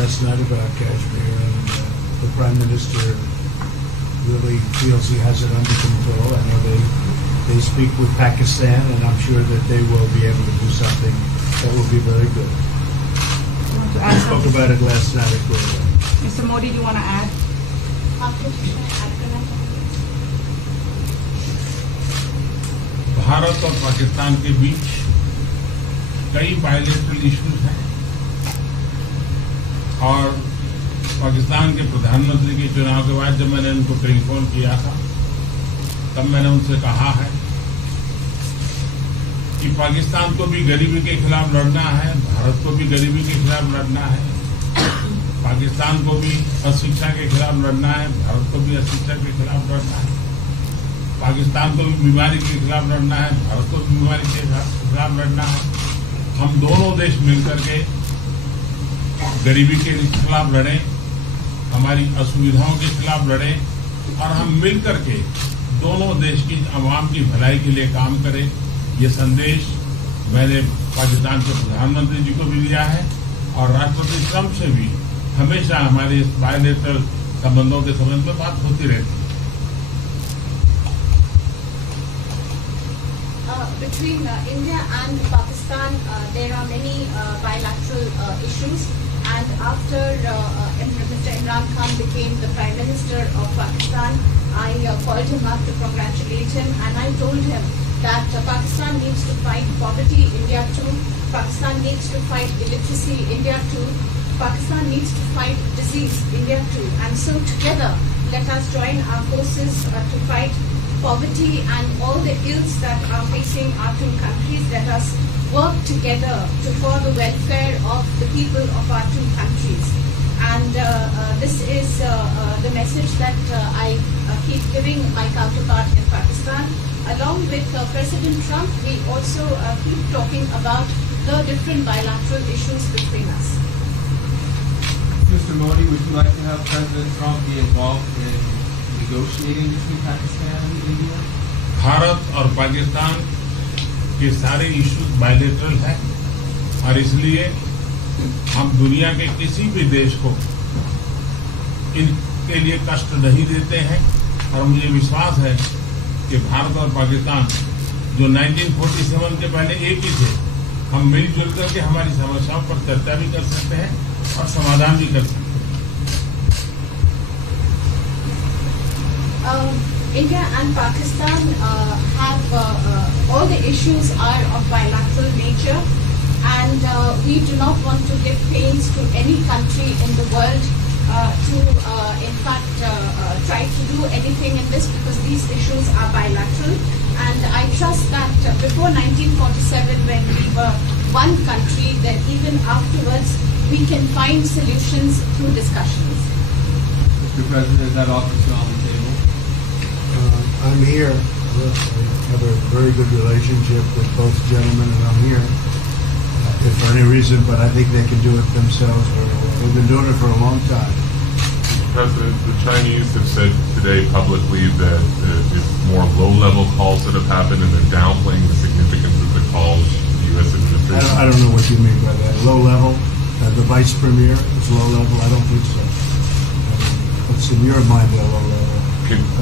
last night about Kashmir, and the Prime Minister really feels he has it under control. I know they speak with Pakistan, and I'm sure that they will be able to do something that will be very good. I spoke about it last night at Guru. Mr. Modi, do you want to add? Bharat और पाकिस्तान के बीच कई bilateral issues हैं और पाकिस्तान के प्रधानमंत्री के चुनाव के बाद जब मैंने उनको टेलीफोन किया था तब मैंने उनसे कहा है कि पाकिस्तान को भी गरीबी के खिलाफ लड़ना है, भारत को भी गरीबी के खिलाफ लड़ना है, पाकिस्तान को भी अशिक्षा के खिलाफ लड़ना है, भारत को भी अशिक्षा के खिलाफ लड़ना है, पाकिस्तान को भी बीमारी के खिलाफ लड़ना है, भारत को भी बीमारी के खिलाफ लड़ना है। हम दोनों देश मिलकर के गरीबी के खिलाफ लड़ें, हमारी असुविधाओं के खिलाफ लड़ें और हम मिलकर के दोनों देश की आवाम की भलाई के लिए काम करें। ये संदेश मैंने पाकिस्तान के प्रधानमंत्री जी को भी दिया है और राष्ट्रपति ट्रंप से भी हमेशा हमारे बायलैटरल संबंधों के संबंध में बात होती रहती है। Between India and Pakistan, there are many bilateral issues, and after Mr. Imran Khan became the Prime Minister of Pakistan, I called him up to congratulate him, and I told him that Pakistan needs to fight poverty, India too. Pakistan needs to fight illiteracy, India too. Pakistan needs to fight disease, India too. And so together, let us join our forces to fight poverty and all the ills that are facing our two countries. Let us work together for the welfare of the people of our two countries. And this is the message that I keep giving my counterpart in Pakistan. Along with President Trump, we also keep talking about the different bilateral issues between us. Mr. Modi, would you like to have President Trump be involved in negotiating between Pakistan and India? Bharat और पाकिस्तान के सारे issues bilateral हैं और इसलिए हम दुनिया के किसी भी देश को इनके लिए कष्ट नहीं देते हैं और मुझे विश्वास है कि भारत और पाकिस्तान जो 1947 के पहले एक ही थे, हम मिलजुल करके हमारी समस्याओं पर चर्चा भी कर सकते हैं और समाधान भी कर सकते हैं। India and Pakistan have all the issues are of bilateral nature, and we do not want to give pains to any country in the world to in fact try to do anything in this, because these issues are bilateral. And I trust that before 1947, when we were one country, that even afterwards we can find solutions through discussions. Mr. President, is that offer still on the table? I'm here. I have a very good relationship with both gentlemen, and I'm here. If for any reason, but I think they can do it themselves very well. They've been doing it for a long time. President, the Chinese have said today publicly that it's more low-level calls that have happened, and they're downplaying the significance of the calls the U.S. administration. I don't know what you mean by that. Low level? The vice premier is low level? I don't think so. What's in your mind, they're low level?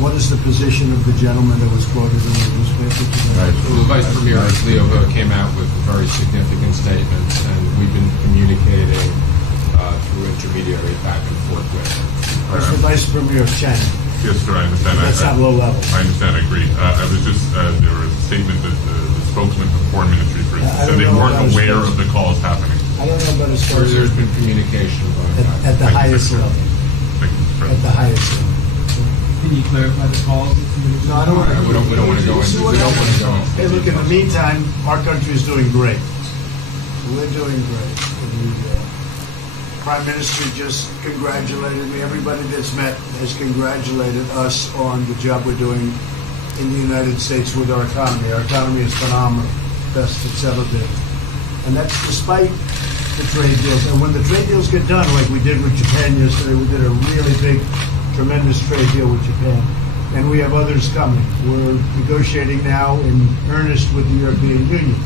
What is the position of the gentleman that was quoted in the newspaper today? Right. Well, the Vice Premier, Leo, came out with very significant statements, and we've been communicating through intermediaries back and forth with him. That's the Vice Premier of China. Yes, sir, I understand. That's not low level. I understand, I agree. I was just, there was a statement that the spokesman for the Foreign Ministry, for instance, said they weren't aware of the calls happening. I don't know about his There's been communication at the highest level. Thank you, Mr. At President. the highest level. Can you clarify the calls? No, I don't want to. We don't want to go into. We don't want to go into. Hey, look, in the meantime, our country is doing great. We're doing great. The Prime Minister just congratulated me. Everybody that's met has congratulated us on the job we're doing in the United States with our economy. Our economy is phenomenal, best it's ever been. And that's despite the trade deals. And when the trade deals get done, like we did with Japan yesterday, we did a really big, tremendous trade deal with Japan. And we have others coming. We're negotiating now in earnest with the European Union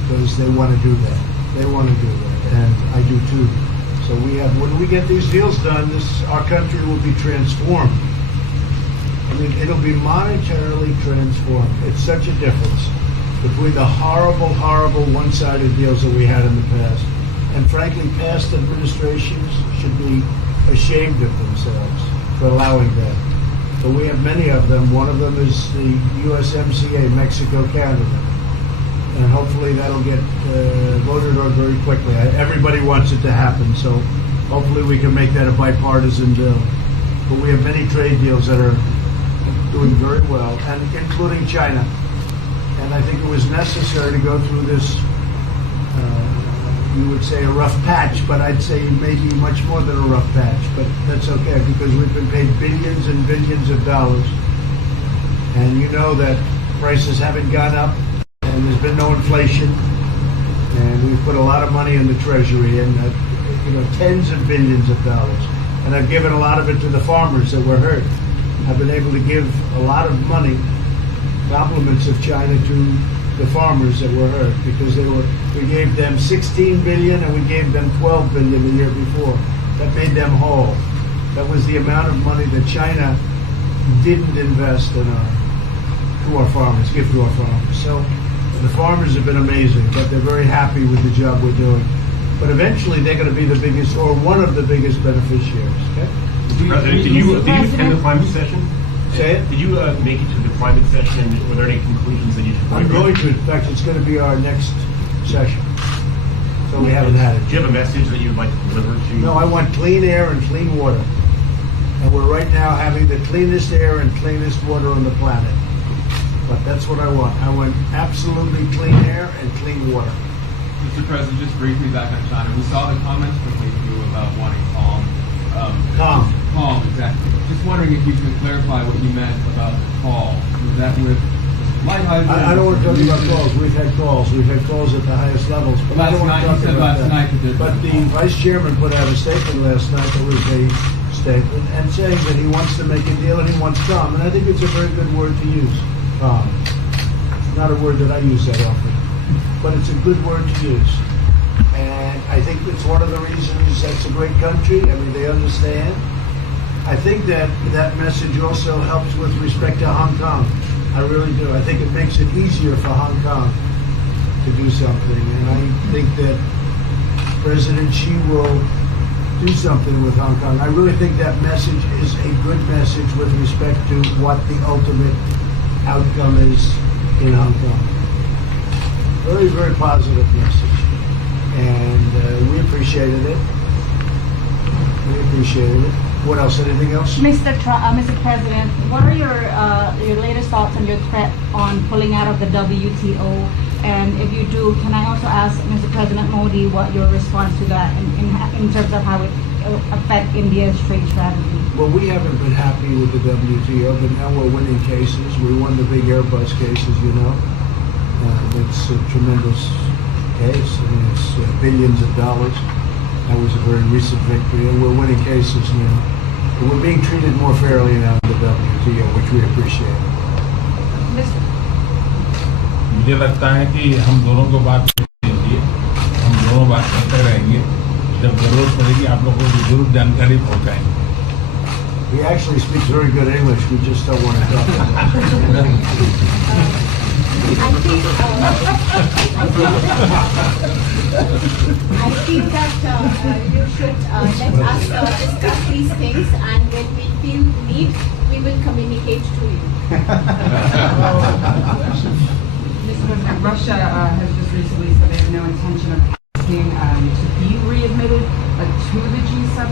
because they want to do that. They want to do that. and I do too. So when we get these deals done, our country will be transformed. I mean, it'll be monetarily transformed. It's such a difference between the horrible, horrible one-sided deals that we had in the past. And frankly, past administrations should be ashamed of themselves for allowing that. But we have many of them. One of them is the USMCA, Mexico-Canada. And hopefully that'll get voted on very quickly. Everybody wants it to happen, so hopefully we can make that a bipartisan bill. But we have many trade deals that are doing very well, and including China. And I think it was necessary to go through this, you would say a rough patch, but I'd say maybe much more than a rough patch. But that's okay, because we've been paid billions and billions of dollars. And you know that prices haven't gone up, and there's been no inflation. And we've put a lot of money in the Treasury, and tens of billions of dollars. And I've given a lot of it to the farmers that were hurt. I've been able to give a lot of money, compliments of China, to the farmers that were hurt, because we gave them 16 billion and we gave them 12 billion the year before. That made them whole. That was the amount of money that China didn't invest in to our farmers, give to our farmers. So the farmers have been amazing, but they're very happy with the job we're doing. But eventually they're going to be the biggest, or one of the biggest beneficiaries. Okay? Mr. President, did you attend the climate session? Say it? Did you make it to the climate session? Were there any conclusions that you took away I'm from it? going to. In fact, it's going to be our next session. So we haven't had it. Do you have a message that you would like to deliver to? No, I want clean air and clean water. And we're right now having the cleanest air and cleanest water on the planet. But that's what I want. I want absolutely clean air and clean water. Mr. President, just briefly back on China, we saw the comments from you about wanting calm. Calm. Calm, exactly. Just wondering if you could clarify what you meant about call. Was that with lighthearted? I don't want to talk about calls. We've had calls. We've had calls at the highest levels. But I don't want to talk about that. But the vice chairman put out a statement last night that was a statement and saying that he wants to make a deal and he wants calm. And I think it's a very good word to use, calm. It's not a word that I use that often, but it's a good word to use. And I think it's one of the reasons that's a great country. I mean, they understand. I think that message also helps with respect to Hong Kong. I really do. I think it makes it easier for Hong Kong to do something. And I think that President Xi will do something with Hong Kong. I really think that message is a good message with respect to what the ultimate outcome is in Hong Kong. Very, very positive message. And we appreciated it. We appreciated it. What else? Anything else? Mr. President, what are your latest thoughts on your threat on pulling out of the WTO? And if you do, can I also ask Mr. President Modi what your response to that in terms of how it affect India's trade strategy? Well, we haven't been happy with the WTO, but now we're winning cases. We won the big Airbus cases, you know. It's a tremendous case. I mean, it's billions of dollars. That was a very recent victory, and we're winning cases now. And we're being treated more fairly now in the WTO, which we appreciate. मुझे लगता है कि हम दोनों को बात कीजिए, हम दोनों बात करते रहेंगे, जब जरूरत पड़ेगी आप लोगों को जरूर जानकारी पहुंचाएंगे. He actually speaks very good English. We just don't want to talk about it. I feel that you should let us discuss these things, and when we feel need, we will communicate to you. Mr. President, Russia has just recently said they have no intention of asking to be readmitted to the G7.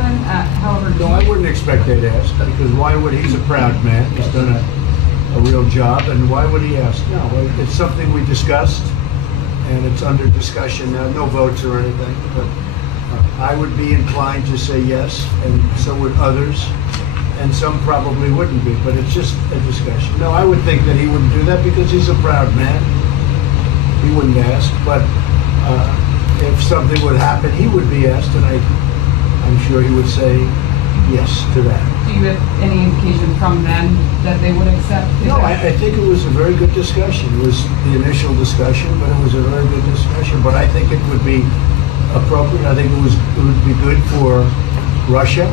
However, No, I wouldn't expect they'd ask, because why would he's a proud man. He's done a real job, and why would he ask? No, it's something we discussed, and it's under discussion now. No votes or anything, but I would be inclined to say yes, and so would others, and some probably wouldn't be, but it's just a discussion. No, I would think that he wouldn't do that because he's a proud man. He wouldn't ask, but if something would happen, he would be asked, and I'm sure he would say yes to that. do you have any indication from them that they would accept? No, I think it was a very good discussion. It was the initial discussion, but it was a very good discussion. But I think it would be appropriate. I think it would be good for Russia.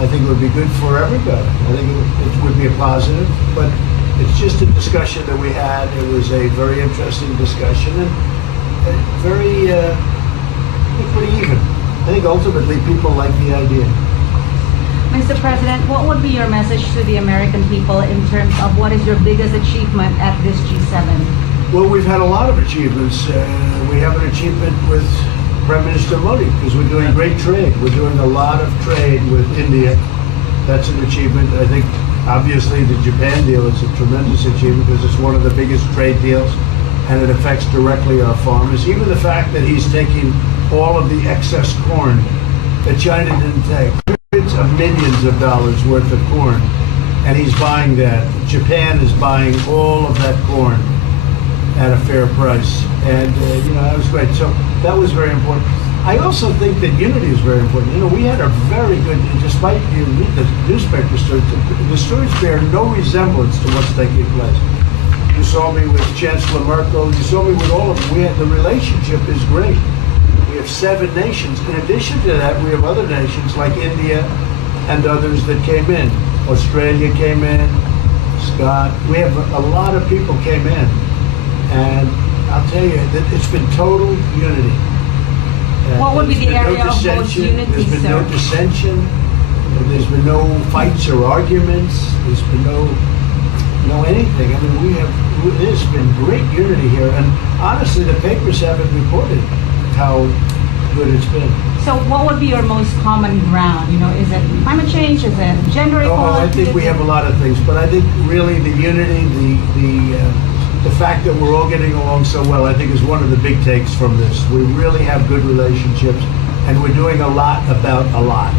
I think it would be good for everybody. I think it would be a positive, but it's just a discussion that we had. It was a very interesting discussion and very, pretty even. I think ultimately people like the idea. Mr. President, what would be your message to the American people in terms of what is your biggest achievement at this G7? Well, we've had a lot of achievements. We have an achievement with Prime Minister Modi because we're doing great trade. We're doing a lot of trade with India. That's an achievement. I think obviously the Japan deal is a tremendous achievement because it's one of the biggest trade deals and it affects directly our farmers. Even the fact that he's taking all of the excess corn that China didn't take, hundreds of millions of dollars worth of corn, and he's buying that. Japan is buying all of that corn at a fair price. And, that was great. So that was very important. I also think that unity is very important. We had a very good, despite you read the newspaper stories, the stories bear no resemblance to what's taking place. You saw me with Chancellor Merkel. You saw me with all of them. The relationship is great. We have 7 nations. In addition to that, we have other nations like India and others that came in. Australia came in, Scott. We have a lot of people came in. And I'll tell you that it's been total unity. What would be the area of most unity, There's been no dissension. There's been no fights or arguments. There's been no anything. I mean, there's been great unity here. And honestly, the papers haven't reported how good it's been. So what would be your most common ground? Is it climate change? Is it gender equality? I think we have a lot of things, but I think really the unity, the fact that we're all getting along so well, I think is one of the big takes from this. We really have good relationships, and we're doing a lot about a lot.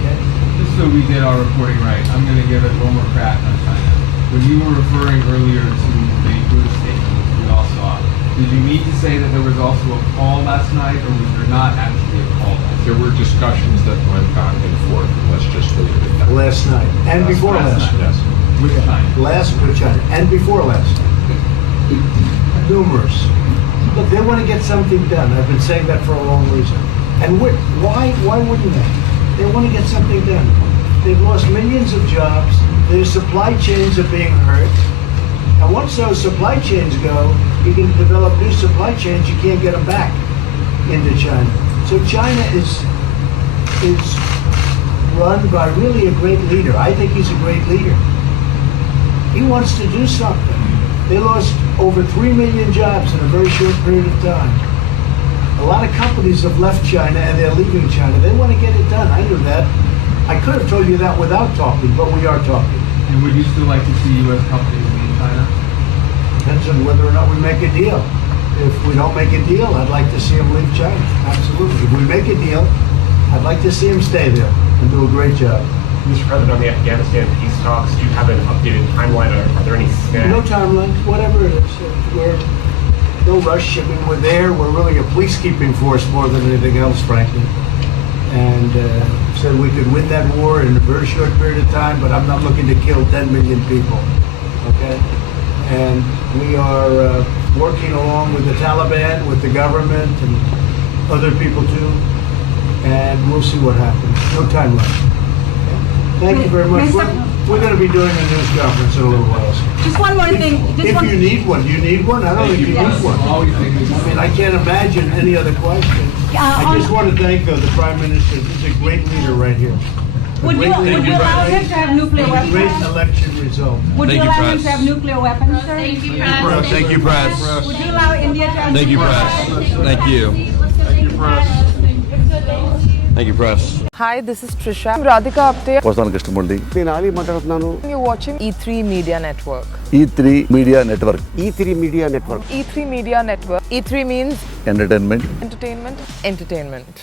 Okay? Just so we get our reporting right, I'm going to give it one more crack on China. When you were referring earlier to the Buddha statement, which we all saw, did you mean to say that there was also a call last night, or was there not actually a call last night? There were discussions that went back and forth, and let's just leave it at that. Last night, and before last night. Yes. With China? Last with China, and before last night. Numerous. Look, they want to get something done. I've been saying that for a long reason. And why wouldn't they? They want to get something done. They've lost millions of jobs. Their supply chains are being hurt. And once those supply chains go, you can develop new supply chains. You can't get them back into China. So China is run by really a great leader. I think he's a great leader. He wants to do something. They lost over 3 million jobs in a very short period of time. A lot of companies have left China and they're leaving China. They want to get it done. I knew that. I could have told you that without talking, but we are talking. And would you still like to see U.S. companies leave China? Depends on whether or not we make a deal. If we don't make a deal, I'd like to see them leave China. Absolutely. If we make a deal, I'd like to see them stay there and do a great job. Mr. President, on the Afghanistan peace talks, do you have an updated timeline? Are there any snags? No timeline, whatever it is. We're no rush. I mean, we're there. We're really a peacekeeping force more than anything else, frankly. And said we could win that war in a very short period of time, but I'm not looking to kill 10 million people. Okay? And we are working along with the Taliban, with the government, and other people too. And we'll see what happens. No timeline. Thank you very much. We're going to be doing a news conference in a little while. Just one more thing. If you need one, you need one? I don't think you need one. I mean, I can't imagine any other question. I just want to thank the Prime Minister. He's a great leader right here. Would you allow him to have nuclear weapons? Great election result. Would you allow him to have nuclear weapons, sir? Thank you, Press. Thank you, Press. Would you allow India to have Thank you, nuclear Press. weapons? Thank you. Thank you, Press. Hi, this is Trisha. I'm Radhika Apte. వస్తాను కృష్ణమూర్తి నేను ఆలీ మాట్లాడుతున్నాను. You're watching E3 Media Network. E3 media network. E3 Media Network. E3 Media Network. E3 means entertainment. entertainment.